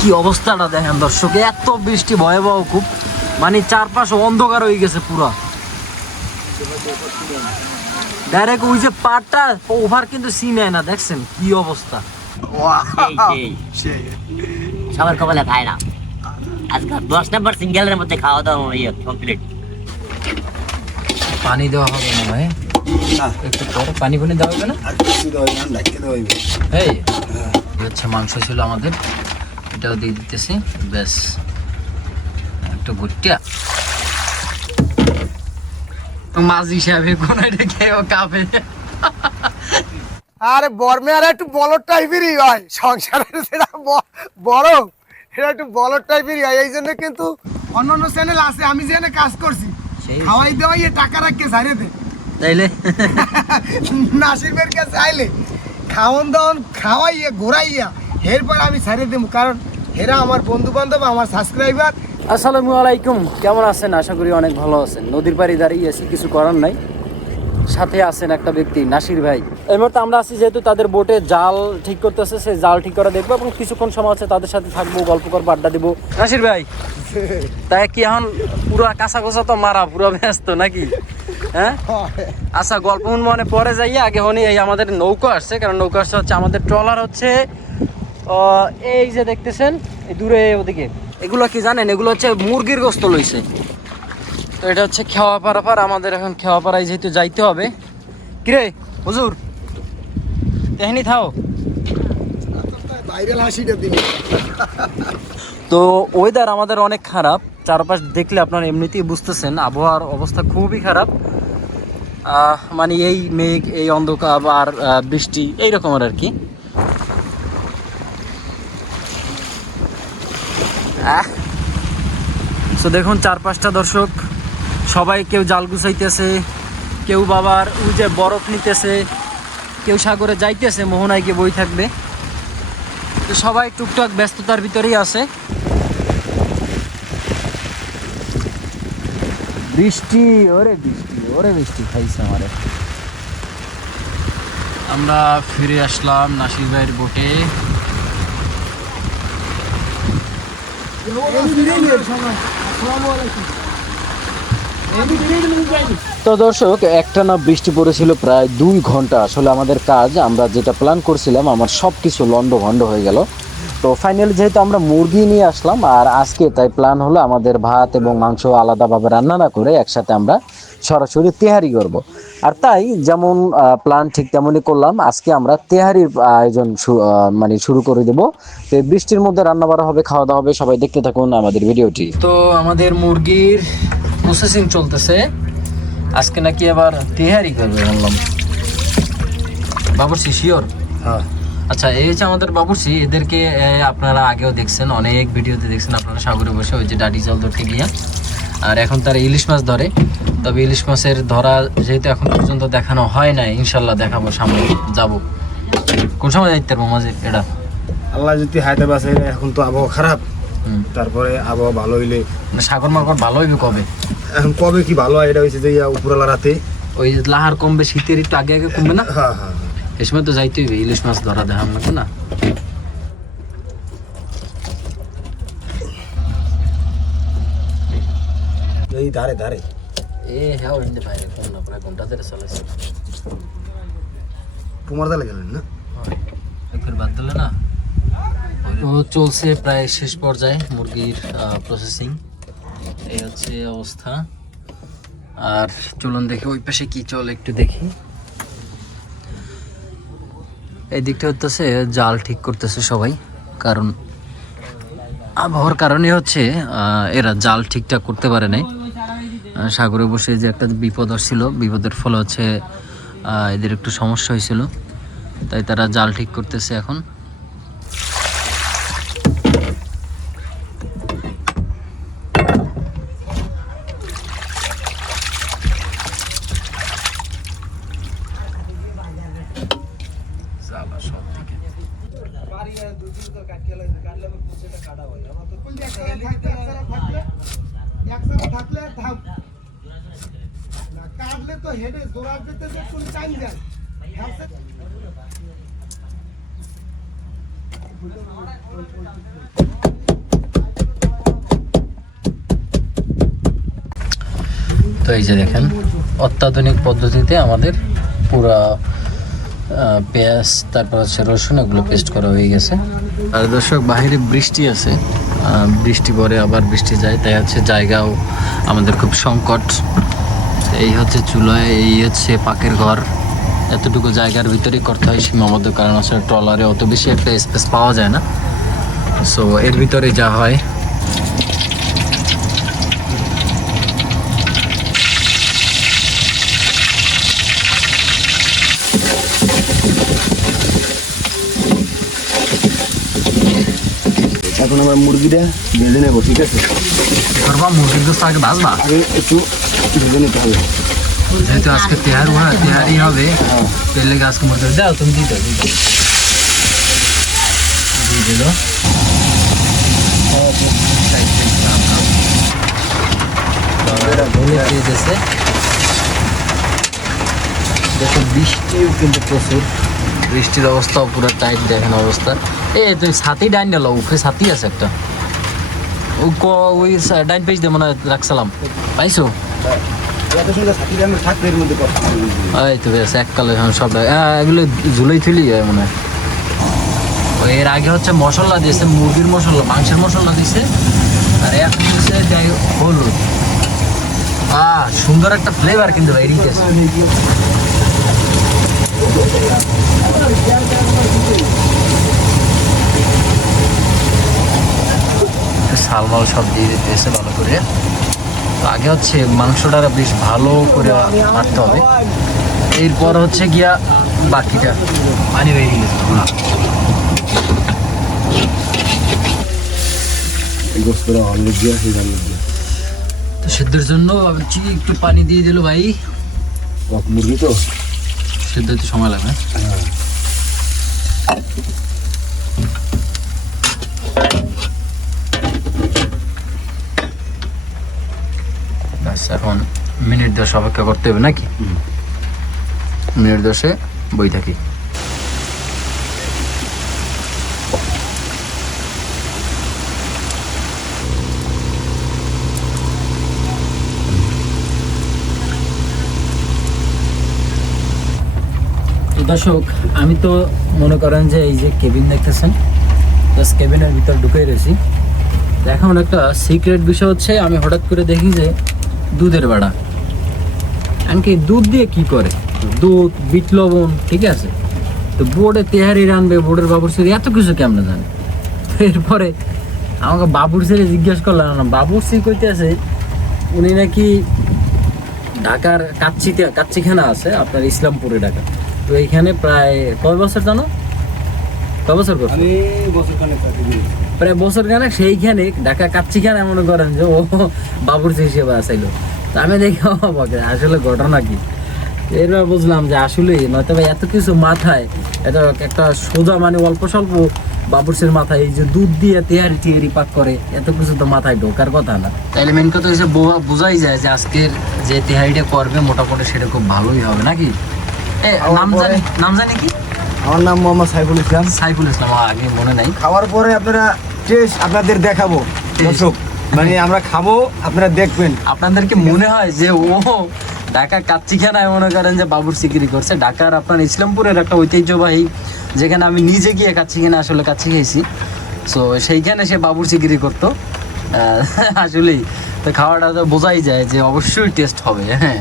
কি অবস্থাটা দেখেন দর্শক, এত বৃষ্টি ভয়াবহ খুব, মানে চারপাশ অন্ধকার হয়ে গেছে পুরা। ডাইরেক্ট ওই যে পাটটা ওভার কিন্তু সিন হয় না, দেখছেন কি অবস্থা। সবার কপালে খায় না, আজকে 10 নম্বর সিঙ্গেলের মধ্যে খাওয়া দাওয়া কমপ্লিট। পানি দেওয়া হবে না ভাই, একটু পরে পানি পানি দেওয়া হবে না। এই হচ্ছে মাংস ছিল আমাদের, এটাও দিয়ে দিতেছি, ব্যাস একটু ভুট্টা মাছ হিসাবে কোন এটা খেয়েও কাঁপে। আরে বর্মে আর একটু বলদ টাইপেরই হয় সংসারের, যেটা বড় এটা একটু বলদ টাইপেরই হয়। এই জন্য কিন্তু অন্যান্য চ্যানেল আছে, আমি যেখানে কাজ করছি খাওয়াই দেওয়াই টাকা রাখকে ছাড়িয়ে দে তাইলে নাসির ভাইয়ের কাছে আইলে খাওয়ান দাওয়ান খাওয়াইয়া ঘোরাইয়া এরপর আমি ছাড়িয়ে দেবো, কারণ এরা আমার বন্ধু বান্ধব, আমার সাবস্ক্রাইবার। আসসালামু আলাইকুম, কেমন আছেন? আশা করি অনেক ভালো আছেন। নদীর পাড়ে দাঁড়িয়ে আছি, কিছু করার নাই। সাথে আছেন একটা ব্যক্তি, নাসির ভাই। এই মুহূর্তে আমরা আছি যেহেতু তাদের বোটে জাল ঠিক করতেছে, সেই জাল ঠিক করা দেখবো এবং কিছুক্ষণ সময় আছে তাদের সাথে থাকবো, গল্প করবো, আড্ডা দিব। নাসির ভাই, তাই কি এখন পুরো কাঁচা কোচা তো মারা, পুরো ব্যস্ত নাকি? হ্যাঁ আচ্ছা, গল্প মনে পরে যাই, আগে হনি এই আমাদের নৌকা আসছে, কারণ নৌকা আসছে হচ্ছে আমাদের ট্রলার হচ্ছে এই যে দেখতেছেন এই দূরে ওদিকে। এগুলো কি জানেন? এগুলো হচ্ছে মুরগির গোস্ত লইছে। তো এটা হচ্ছে খেওয়াপাড়া পার, আমাদের এখন খেওয়াপাড়ায় যেহেতু যাইতে হবে। কিরে হুজুর, তেহনি থাও। তো ওয়েদার আমাদের অনেক খারাপ, চারপাশ দেখলে আপনারা এমনিতেই বুঝতেছেন আবহাওয়ার অবস্থা খুবই খারাপ। মানে এই মেঘ, এই অন্ধকার আর বৃষ্টি এইরকমের আর কি। তো দেখুন চারপাশটা দর্শক, সবাই কেউ জাল গুছাইতেছে, কেউ বাবার ওই যে বরফ নিতেছে, কেউ সাগরে যাইতেছে, মোহনায় গিয়ে বই থাকবে। তো সবাই টুকটাক ব্যস্ততার ভিতরেই আছে। বৃষ্টি, ওরে বৃষ্টি, ওরে বৃষ্টি খাইছে আমারে। আমরা ফিরে আসলাম নাসির ভাইয়ের বোটে। তো দর্শক, একটানা বৃষ্টি পড়েছিল প্রায় 2 ঘন্টা। আসলে আমাদের কাজ, আমরা যেটা প্ল্যান করছিলাম, আমার সব কিছু লন্ডভন্ড হয়ে গেল। তো ফাইনালি যেহেতু আমরা মুরগি নিয়ে আসলাম আর আজকে, তাই প্ল্যান হলো আমাদের ভাত এবং মাংস আলাদাভাবে রান্না না করে একসাথে আমরা সরাসরি তেহারি করব। আর তাই যেমন প্ল্যান ঠিক তেমনই করলাম, আজকে আমরা তেহারির আয়োজন মানে শুরু করে দেবো। তো বৃষ্টির মধ্যে রান্না বাড়া হবে, খাওয়া দাওয়া হবে, সবাই দেখতে থাকুন আমাদের ভিডিওটি। তো আমাদের মুরগির প্রসেসিং চলতেছে, আজকে নাকি আবার তেহারি করবে বললাম। বাবুর্চি শিওর? হ্যাঁ। আচ্ছা, এই হচ্ছে আমাদের বাবুর্চি। এদেরকে আপনারা আগেও দেখছেন, অনেক ভিডিওতে দেখছেন আপনারা, সাগরে বসে ওই যে ডাডি জল ধরতে গিয়ে। আর এখন তারা ইলিশ মাছ ধরে। তবে ইলিশ মাছের ধরা যেহেতু এখন পর্যন্ত দেখানো হয় নাই, ইনশাল্লাহ দেখাবো, সামনে যাব। কোন সময় যাইতে পারবো মাঝে এটা? আল্লাহ যদি হাইতে বাসে। এখন তো আবহাওয়া খারাপ, তারপরে আবহাওয়া ভালো হইলে সাগর মাগর ভালো হইবে কবে? এখন কবে কি ভালো হয় এটা হয়েছে যে উপরওয়ালা রাতে ওই লাহার কমবে, শীতের একটু আগে আগে কমবে না? হ্যাঁ হ্যাঁ, এই সময় তো যাইতে হইবে, ইলিশ মাছ ধরা দেখা আমাকে না। এই ধারে ধারে হ্যাঁ হিন্দে পাই কোন না, প্রায় ঘন্টা ধরে চলেছে। তোমার দালে গেলেন না একবার বাদ দিলে না। তো চলছে প্রায় শেষ পর্যায়ে মুরগির প্রসেসিং, এই হচ্ছে অবস্থা। আর চলুন দেখি ওই পাশে কি চলে, একটু দেখি। এই দিকটা হচ্ছে জাল ঠিক করতেছে সবাই, কারণ আবহাওয়ার কারণে হচ্ছে এরা জাল ঠিকঠাক করতে পারে নাই। সাগরে বসে যে একটা বিপদ আসছিল, বিপদের ফলে হচ্ছে এদের একটু সমস্যা হয়েছিল, তাই তারা জাল ঠিক করতেছে এখন। কাটলে তো হেডে জোড়ার যেতে একটু টাইম যায়। তো এই যে দেখেন অত্যাধুনিক পদ্ধতিতে আমাদের পুরা পেঁয়াজ তারপর হচ্ছে রসুন এগুলো পেস্ট করা হয়ে গেছে। আর দর্শক বাইরে বৃষ্টি আছে, বৃষ্টি পরে আবার বৃষ্টি যায়, তাই হচ্ছে জায়গাও আমাদের খুব সংকট। এই হচ্ছে চুলায়, এই হচ্ছে পাকের ঘর, এতটুকু জায়গার ভিতরেই করতে হয় সীমাবদ্ধ, কারণ আসলে ট্রলারে অত বেশি একটা স্পেস পাওয়া যায় না। সো এর ভিতরে যা হয় এখন আমরা মুরগিটা ভেজে নেবো, ঠিক আছে? করবা মুরগির গোস্ত আগে ভাজবা, আগে একটু ভেজে নিতে হবে। যেহেতু আজকে তেহারি হবে, তেলে আজকে মুরগি দাও, তুমি দিয়ে দিল। দেখো বৃষ্টিও কিন্তু প্রচুর, বৃষ্টির অবস্থাও পুরো টাইট, দেখেন অবস্থা। তুমি ছাতি ডাইন গেল, উপরে ছাতি আছে একটা, ওই ডাইন পেজ দিয়ে মনে হয় রাখছিলাম, পাইছো? এই তো বেশ এককালে সব এগুলো ঝুলাই থুলি মনে হয়। এর আগে হচ্ছে মশলা দিয়েছে, মুরগির মশলা, মাংসের মশলা দিয়েছে, আর এখন দিয়েছে হলুদ। সুন্দর একটা ফ্লেভার কিন্তু বাইরে গেছে। শালমাল সব দিয়ে দিতেছে ভালো করে। আগে হচ্ছে মাংসটা বেশ ভালো করে মারতে হবে, এরপর হচ্ছে গিয়া বাকিটা পানি বেরিয়ে গেছে। তো সেদ্ধের জন্য একটু পানি দিয়ে দিল ভাই, মুরগি তো সেদ্ধ হতে সময় লাগবে। এখন মিনিট 10 অপেক্ষা করতে হবে নাকি? মিনিট 10 বই থাকি। দর্শক আমি তো মনে করেন যে এই যে কেবিন দেখতেছেন, জাস্ট কেবিনের ভিতর ঢুকে রয়েছি। এখন একটা সিক্রেট বিষয় হচ্ছে, আমি হঠাৎ করে দেখি যে দুধের বাড়া, এমনকি দুধ দিয়ে কি করে, দুধ, বিট লবণ, ঠিক আছে, তো বোর্ডে তেহারি রানবে, বোর্ডের বাবুরসি এত কিছু কেমনে জানে। এরপরে আমাকে বাবুরসিরে জিজ্ঞেস করলাম, না বাবুরসি কইতে আছে উনি নাকি ঢাকার কাচ্চিখানা আছে আপনার ইসলামপুরে ঢাকা, তো এইখানে প্রায় কয় বছর জানো, কয় বছর করছে? প্রায় বছর কেন সেইখানে ঢাকা কাচ্চিখানা মনে করেন যে ও বাবুরচি হিসেবে আসাইলো। তো আমি দেখি আসলে ঘটনা কি, এরপর বুঝলাম যে আসলে নয়তো ভাই এত কিছু মাথায়, এটা একটা সোজা মানে অল্প স্বল্প বাবুরচির মাথায় এই যে দুধ দিয়ে তেহারি পাক করে, এত কিছু তো মাথায় ঢোকার কথা না। তাইলে মেন কথা হচ্ছে বোঝাই যায় যে আজকের যে তেহারিটা করবে মোটামুটি সেটা খুব ভালোই হবে নাকি। নাম জানি কি? আমার নাম মোহাম্মদ সাইফুল ইসলাম। সাইফুল ইসলাম, আগে মনে নাই। খাওয়ার পরে আপনারা টেস্ট আপনাদের দেখাবো দর্শক, মানে আমরা খাবো, আপনারা দেখবেন। আপনাদেরকে মনে হয় যে ও ঢাকা কাচ্চিখানায় মনে করেন যে বাবুর সিকিরি করছে। ঢাকার আপনার ইসলামপুরের একটা ঐতিহ্যবাহী, যেখানে আমি নিজে গিয়ে কাচ্চিখানা আসলে কাচ্চি খেয়েছি, সো সেইখানে সে বাবুর সিকিরি করতো আসলেই। তো খাওয়াটা তো বোঝাই যায় যে অবশ্যই টেস্ট হবে। হ্যাঁ,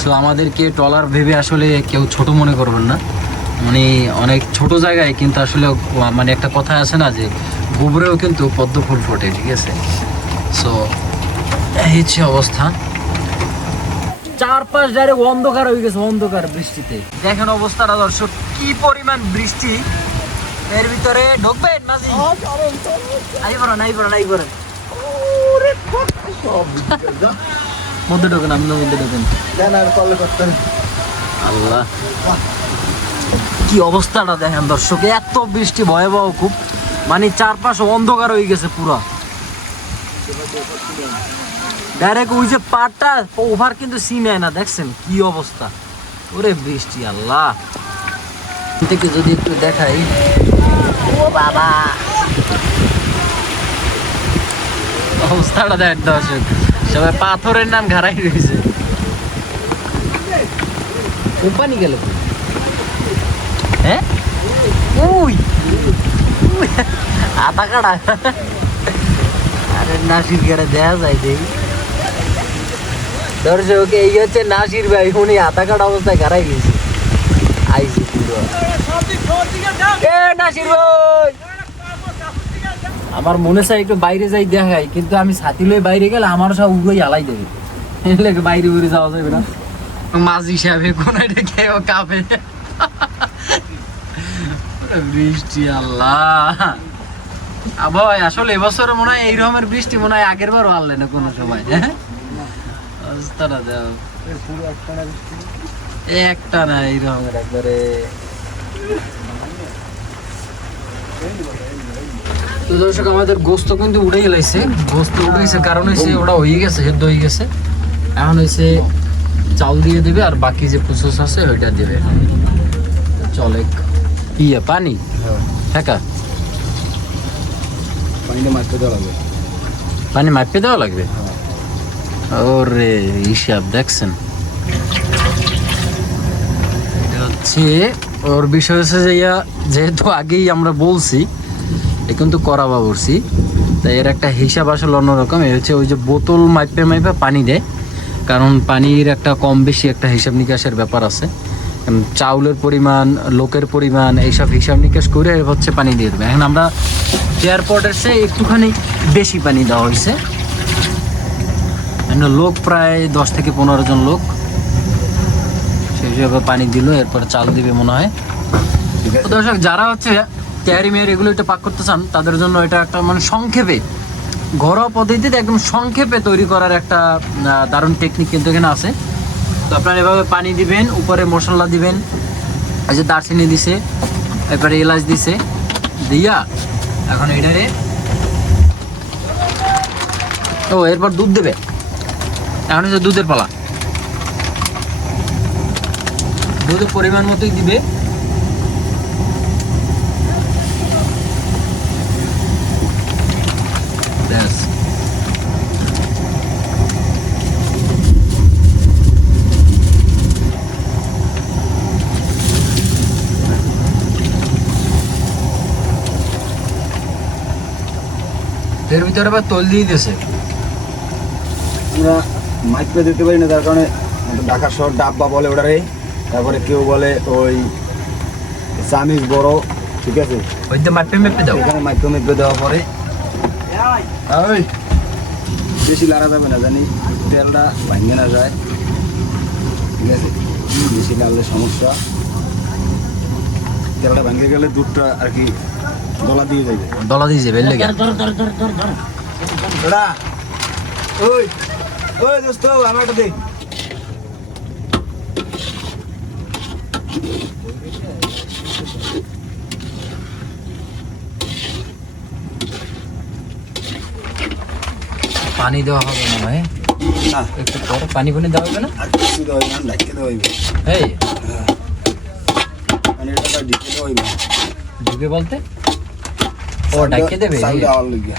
সো আমাদেরকে ট্রলার ভেবে আসলে কেউ ছোট মনে করবেন না, মানে অনেক ছোট জায়গায় কিন্তু আসলে মানে একটা কথা আছে না যে গোবরেও কিন্তু পদ্ম ফুল ফোটে, ঠিক আছে। সো এই হচ্ছে অবস্থা, চারপাশ ডাইরেক্ট অন্ধকার হয়ে গেছে, অন্ধকার বৃষ্টিতে। দেখেন অবস্থাটা দর্শক, কি পরিমাণ বৃষ্টি। এর ভিতরে ঢুকবেন মাঝি, নাই করেন মধ্যে ঢোকেন, আপনার মধ্যে ঢোকেন। আল্লাহ, কি অবস্থাটা দেখেন দর্শক, এত বৃষ্টি ভয়াবহ খুব, মানে চারপাশ অন্ধকার হয়ে গেছে পুরা। ডাইরেক্ট ওই যে পাটটা ওভার কিন্তু সিনে না, দেখছেন কি অবস্থা, ওরে বৃষ্টি। আল্লাহ, থেকে যদি একটু দেখাই, ও বাবা, অবস্থাটা দেখ দর্শক, সবাই পাথরের নাম ঘাড়াই রয়েছে। কোম্পানি গেল কই? হ্যাঁ ওই আতা কাটা আরে নাসির গেড়ে দেয়া যায় দেই দর্শক এই হচ্ছে নাসির ভাই উনি আতা কাটা অবস্থায় গাড়াই গেছে আইসি পুরো এ নাসির ভাই আমার মনে চাই একটু বাইরে যাই দেখাই কিন্তু আমি ছাতি লয়ে বাইরে গেলে আমার সব উড়োই আলাই দেবে এলে বাইরে উড়ে যাওয়া যাবে না মাছ হিসাবে কোন এটা খেয়েও কাঁপে বৃষ্টি আল্লাহ আবহাওয়া আসলে এবছর মনে হয় এই রকমের বৃষ্টি মনে হয় আগের বারও আনলে না কোনো সময় অবস্থাটা দাও একটা না এই রকমের একবারে তো দর্শক আমাদের গোস্ত কিন্তু উড়ে গেছে গোস্ত উঠে গেছে কারণ হচ্ছে ওটা হয়ে গেছে সেদ্ধ হয়ে গেছে এখন হচ্ছে চাল দিয়ে দেবে আর বাকি যে প্রসেস আছে ওইটা দেবে চলে ইয়ে পানি হ্যাঁ পানিটা মারতে দেওয়া লাগবে। পানি মাপে দেওয়া লাগবে ওরে হিসাব দেখছেন এটা হচ্ছে ওর বিষয় হচ্ছে যে যেহেতু আগেই আমরা বলছি এ কিন্তু করাবা বলছি তাই এর একটা হিসাব আসলে অন্যরকম এ হচ্ছে ওই যে বোতল মাইপে মাইপে পানি দেয় কারণ পানির একটা কম বেশি একটা হিসাব নিকাশের ব্যাপার আছে চাউলের পরিমাণ লোকের পরিমাণ এইসব হিসাব নিকাশ করে হচ্ছে পানি দিয়ে দেবে এখন আমরা এয়ারপোর্টের চেয়ে একটুখানি বেশি পানি দেওয়া হয়েছে লোক প্রায় 10 থেকে 15 জন লোক সেই হিসাবে পানি দিল এরপরে চাল দিবে মনে হয় দর্শক যারা হচ্ছে তেহারি মেয়ারি এগুলো এটা পাক করতে চান তাদের জন্য এটা একটা মানে সংক্ষেপে ঘরোয়া পদ্ধতিতে একদম সংক্ষেপে তৈরি করার একটা দারুণ টেকনিক কিন্তু এখানে আছে তো আপনারা এভাবে পানি দিবেন উপরে মশলা দিবেন এই যে দারচিনি দিছে এরপরে এলাচ দিছে দিয়া এখন এটারে ও এরপর দুধ দেবে এখন হচ্ছে দুধের পালা দুধের পরিমাণ মতোই দিবে ব্যাস এর ভিতরে আবার তল দিয়ে দিয়েছে আমরা মাইপে দিতে পারি না তার কারণে ঢাকা শহর ডাব্বা বলে ওটারে তারপরে কেউ বলে ওই চামিচ বড় ঠিক আছে ওই যে মাপে মেপে দাও এখানে মাইপে মেপে দেওয়া পরে ওই বেশি লাড়া যাবে না জানি তেলটা ভাঙে না যায় ঠিক আছে বেশি লাড়লে সমস্যা তেলটা ভাঙে গেলে দুধটা আর কি দলা দিয়ে যাবে ডলা দিয়ে যাবে লেগে ওরা ওই ওই দোস্ত আমারটা দে পানি দেওয়া হবে মনে হয় না একটু পরে পানি ফানি দেওয়া হবে না আর কিছু দেওয়া হইবে না ঢাকতে দেওয়া হইবে এই মানে এটা ঢেকে দেওয়া হইবে ঢুকে বলতে ও ঢাকে দেবে চালটা আওয়ার লাগিয়া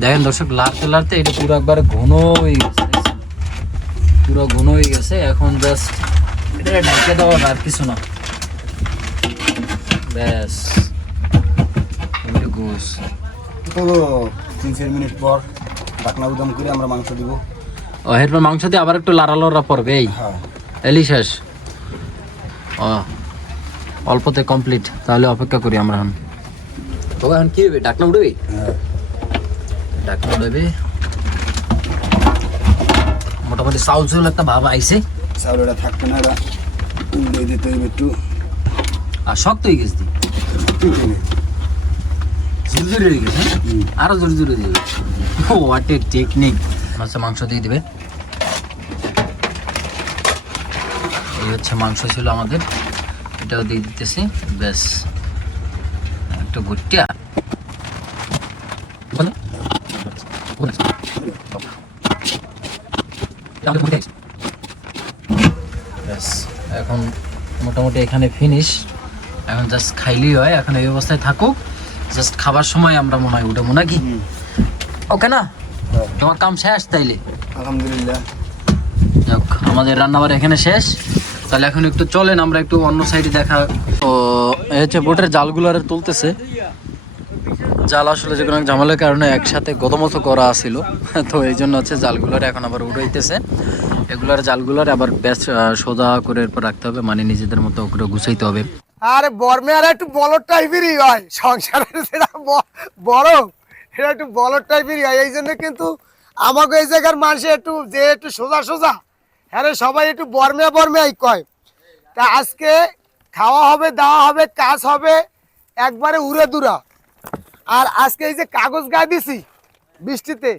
দেখেন দর্শক লাড়তে লাড়তে এটা পুরো একবার ঘন হয়ে গেছে দেখছেন? পুরো ঘন হয়ে গেছে এখন জাস্ট এটা ঢাকে দেওয়া আর কিছু না ব্যাস গোস তো 3-4 মিনিট পর ঢাকনা উদাম করে আমরা মাংস দিব ও এরপর মাংস দিয়ে আবার একটু লাড়ালড়া পড়বে এই হ্যাঁ এলি শেষ ও অল্পতে কমপ্লিট তাহলে অপেক্ষা করি আমরা এখন তো এখন কি হবে ঢাকনা উঠবে হ্যাঁ ঢাকনা উঠবে মোটামুটি চাউল চাউল একটা ভাব আইছে চাউলটা থাকবে না এটা উল্টে দিতে হইবে একটু আর শক্ত হয়ে গেছে জোরে জোরে হয়ে গেছে আরো জোরে জোরে দিবে হোয়াট এ টেকনিক মাংস দিয়ে দিবে এই হচ্ছে মাংস ছিল আমাদের এটাও দিয়ে দিতেছি ব্যাস একটু ঘুরটিয়া ব্যাস এখন মোটামুটি এখানে ফিনিশ এখন জাস্ট খাইলেই হয় এখন এই অবস্থায় থাকুক জাস্ট খাবার সময় আমরা মনে হয় উঠবো নাকি ওকে না তোমার কাম শেষ তাইলে আলহামদুলিল্লাহ যাক, আমাদের রান্নাবার এখানে শেষ। তাহলে এখন একটু চলেন আমরা একটু অন্য সাইডে দেখা। তো এই হচ্ছে বোটের জালগুলারে তুলতেছে। জাল আসলে যে কোনো ঝামেলার কারণে একসাথে গতমতো করা ছিল, তো এই জন্য হচ্ছে জালগুলারে এখন আবার উড়াইতেছে। এগুলার জালগুলার আবার বেশ সোজা করে এরপর রাখতে হবে, মানে নিজেদের মতো করে গুছাইতে হবে। আরে বর্মে আর একটু বলদ টাইপেরই হয়, সংসারের যেটা বড় এটা একটু বলদ টাইপেরই হয়। এই জন্য কিন্তু আমাকে এই জায়গার মানুষ একটু সোজা সোজা, হ্যাঁ সবাই একটু বর্মে কয়। তা আজকে খাওয়া হবে, দাওয়া হবে, কাজ হবে একবারে উড়ে দুরা। আর আজকে এই যে কাগজ গায়ে দিছি বৃষ্টিতে,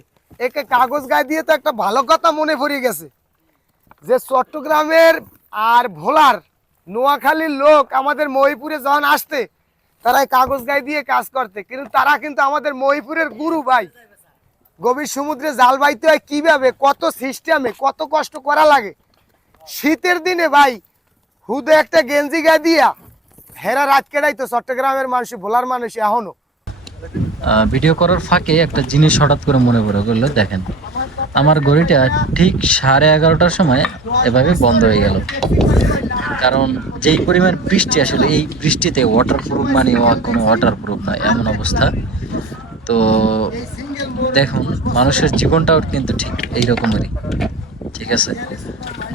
একে কাগজ গায়ে দিয়ে তো একটা ভালো কথা মনে পড়ে গেছে যে চট্টগ্রামের আর ভোলার নোয়াখালীর লোক আমাদের মহিপুরে যখন আসতে, তারা এই কাগজ গায়ে দিয়ে কাজ করতে, কিন্তু তারা কিন্তু আমাদের মহিপুরের গুরু ভাই। গভীর সমুদ্রে জাল বাইতে হয় কিভাবে, কত সিস্টেমে, কত কষ্ট করা লাগে। শীতের দিনে ভাই হুদে একটা গেঞ্জি গায়ে দিয়া হেরা রাত কেটাইতো চট্টগ্রামের মানুষ, ভোলার মানুষ এখনো। ভিডিও করার ফাঁকে একটা জিনিস হঠাৎ করে মনে পড়ে গেলো। দেখেন আমার ঘড়িটা ঠিক 11:30টার সময় এভাবে বন্ধ হয়ে গেল, কারণ যেই পরিমাণ বৃষ্টি, আসলে এই বৃষ্টিতে ওয়াটারপ্রুফ মানে কোনো ওয়াটারপ্রুফ নয় এমন অবস্থা। তো দেখুন মানুষের জীবনটাও কিন্তু ঠিক এইরকমেরই, ঠিক আছে,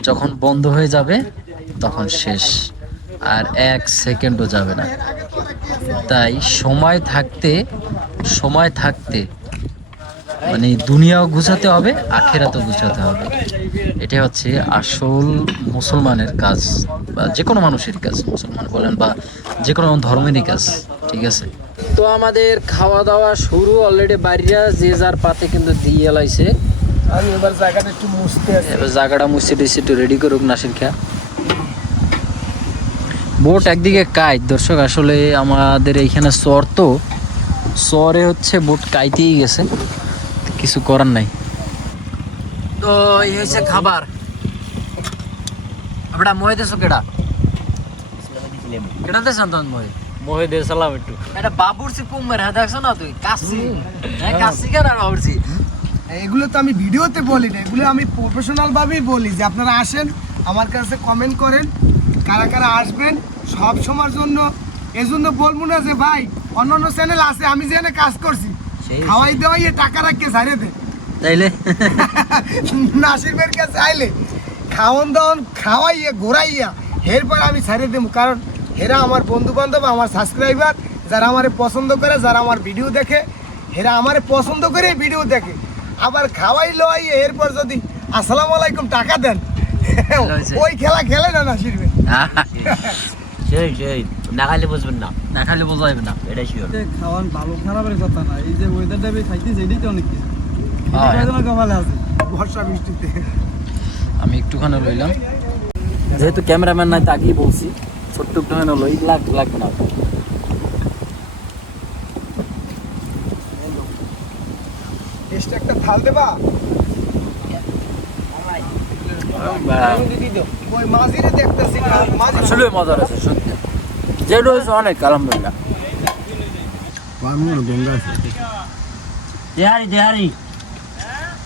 যখন বন্ধ হয়ে যাবে তখন শেষ, আর 1 সেকেন্ডও যাবে না। তাই সময় থাকতে মানে দুনিয়াও গুছাতে হবে, আখেরাতও গুছাতে হবে। এটা হচ্ছে আসল মুসলমানের কাজ, বা যে কোনো মানুষের কাজ, মুসলমান বলেন বা যে কোনো ধর্মেরই কাজ, ঠিক আছে। তো আমাদের খাওয়া দাওয়া শুরু অলরেডি, বাইরেরা যে যার পাতে কিন্তু দিয়ে এলাইছে। আমি এবার জায়গাটা একটু মুছতে আছি। এবার জায়গাটা মুছে দিচ্ছে, একটু রেডি করুক নাসির খা। বোট একদিকে কাইট দর্শক, আসলে আমাদের এইখানে চর, তো চরে হচ্ছে বোট কাইতেই গেছে, কিছু করার নাই। তো এই হচ্ছে খাবার। আপনারা মহে দেছো কেডা কেডা দেছেন তখন মহে দিয়ে সালাম একটু। এটা বাবুরসি কুমের, হ্যাঁ দেখছো না তুই কাশি, হ্যাঁ কাশি কেন বাবুরসি। এগুলো তো আমি ভিডিওতে বলি না, এগুলো আমি প্রফেশনাল ভাবেই বলি যে আপনারা আসেন আমার কাছে, কমেন্ট করেন কারা কারা আসবেন সব সময়ের জন্য। এজন্য বলবো না যে ভাই অন্যান্য চ্যানেল আছে, আমি যেখানে কাজ করছি খাওয়াই দেওয়াই টাকা রাখকে ছাড়িয়ে দে, তাইলে নাসির ভাইয়ের কাছে আইলে খাওয়ান দাওয়ান খাওয়াইয়া ঘোরাইয়া এরপর আমি ছাড়িয়ে দেবো। কারণ এরা আমার বন্ধু বান্ধব, আমার সাবস্ক্রাইবার, যারা আমার পছন্দ করে, যারা আমার ভিডিও দেখে, এরা আমার পছন্দ করে ভিডিও দেখে। আবার খাওয়াই লওয়াই এরপর যদি আসসালামু আলাইকুম টাকা দেন, ওই খেলা খেলে না নাসির ভাই। সেই না খাইলে বুঝবেন না, না খাইলে বোঝা যাবে না, এটাই শিওর। খাওয়ান ভালো খারাপের কথা না, এই যে ওয়েদারটা খাইতেছে এটাই তো অনেক কিছু। কপালে আছে বর্ষা বৃষ্টিতে আমি একটুখানি লইলাম, যেহেতু ক্যামেরাম্যান নাই তাকেই বলছি ছোট্ট একটুখানি লই, লাগবে না। এসটা একটা থাল দেবা, ওই মাঝিরে দেখতেছি না, মাঝি আসলে মজা আছে সত্যি, যেটা হয়েছে অনেক আলহামদুলিল্লাহ।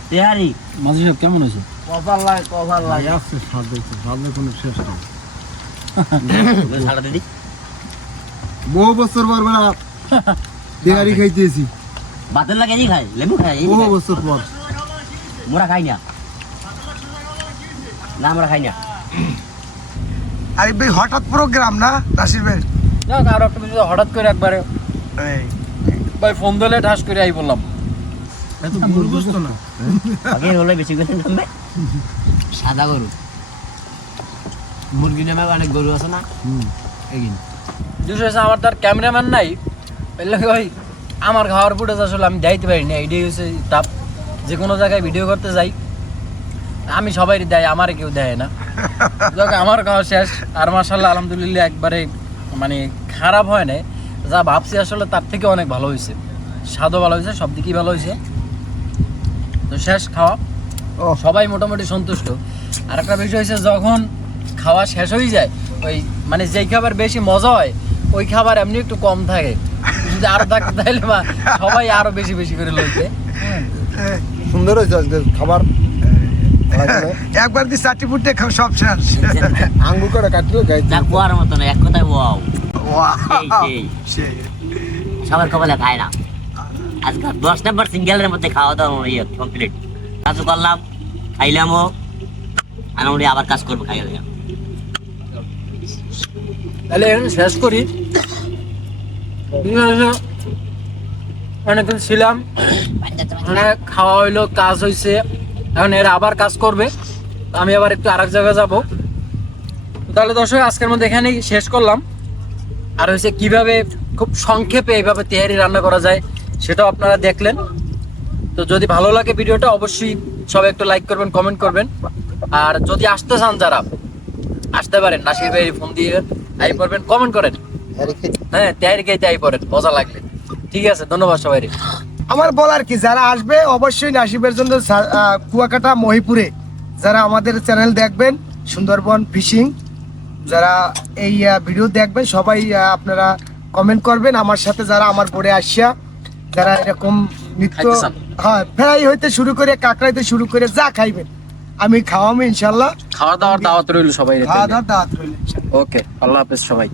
তেহারি মাঝি সব কেমন হয়েছে? কভার লাগে আসছে স্বাদ দেখছে, স্বাদের কোনো শেষ নেই। সারা দিদি বহু বছর পর বেলা তেহারি খাইতেছি, বাতের লাগে এই খাই, লেবু খাই, এই বহু খাই। বছর পর। মোরা খাই না, না আমরা খাই না। আরে ভাই হঠাৎ প্রোগ্রাম না নাসির ভাই? না আর একটা বিষয়, হঠাৎ করে একবারে ভাই ফোন দিলে ঠাস করে আই বললাম। এত গরু বসতো না, আগে হলে বেশি করে জমবে সাদা গরু, মুরগি নামে অনেক গরু আছে না, এগিন বিষয় হচ্ছে আমার তার ক্যামেরাম্যান নাই, বললে ভাই আমার খাওয়ার ফুটেজ আসলে আমি দেখাইতে পারি না, এইটাই হচ্ছে তাপ। যে কোনো জায়গায় ভিডিও করতে যাই আমি সবাই দেয়, আমার কেউ দেয় না। যখন আমার খাওয়া শেষ, আর মাশাআল্লাহ আলহামদুলিল্লাহ একবারে মানে খারাপ হয় না, যা ভাবছি আসলে তার থেকে অনেক ভালো হয়েছে, স্বাদও ভালো হয়েছে, সব দিকেই ভালো হয়েছে। তো শেষ খাওয়া, সবাই মোটামুটি সন্তুষ্ট। আর একটা বিষয় হয়েছে, যখন খাওয়া শেষ হয়ে যায়, ওই মানে যেই খাবার বেশি মজা হয় ওই খাবার এমনি একটু কম থাকে, যদি আরো থাকতে তাহলে বা সবাই আরো বেশি বেশি করে লইতে। সুন্দর হয়েছে আজকে খাবার। একবার দি 60 ফুট দিয়ে সব শেষ। আঙ্গুর করে কাটলো গাইতে যা কুয়ার মতো না, এক কথায় ওয়াও। Wow! সেই সেই। সবার কপালে খায় না। আজকে 10 নম্বর সিঙ্গেলের মধ্যে খাওয়া দাওয়া কমপ্লিট। কাজও করলাম, খাইলামও, আমি আবার কাজ করবো খাইলাম। তাহলে এখন শেষ করি। অনেকদিন ছিলাম, অনেক খাওয়া হইলো, কাজ হইছে, এখন এরা আবার কাজ করবে, আমি আবার একটু আরেক জায়গায় যাব। তাহলে দর্শক আজকের মধ্যে এখানেই শেষ করলাম। আর হচ্ছে কিভাবে খুব সংক্ষেপে এইভাবে তেহারি রান্না করা যায় সেটাও আপনারা দেখলেন। তো যদি ভালো লাগে ভিডিওটা অবশ্যই সবাই একটু লাইক করবেন, কমেন্ট করবেন। আর যদি আসতে চান যারা, আসতে পারেন, নাসির ভাই ফোন দিয়ে আই পড়বেন, কমেন্ট করেন। হ্যাঁ, তেহারি খাইতে আই পড়েন, মজা লাগলে। ঠিক আছে, ধন্যবাদ সবাই। আমার বলার কি, যারা আসবে অবশ্যই নাসিবের জন্য কুয়াকাটা মহিপুরে যারা আমাদের চ্যানেল দেখবেন, সুন্দরবন ফিশিং, যারা এই ভিডিও দেখবেন সবাই আপনারা কমেন্ট করবেন আমার সাথে। যারা আমার বোর্ডে আসিয়া যারা এরকম নিত্য খাইতে চান। হ্যাঁ ফ্রাই হইতে শুরু করে কাঁকড়াইতে শুরু করে যা খাইবেন আমি খাওয়াবো ইনশাল্লাহ। খাওয়া দাওয়ার দাওয়াত রইল সবাই। খাওয়া দাওয়ার দাওয়াত রইল। ওকে, আল্লাহ হাফেজ সবাই।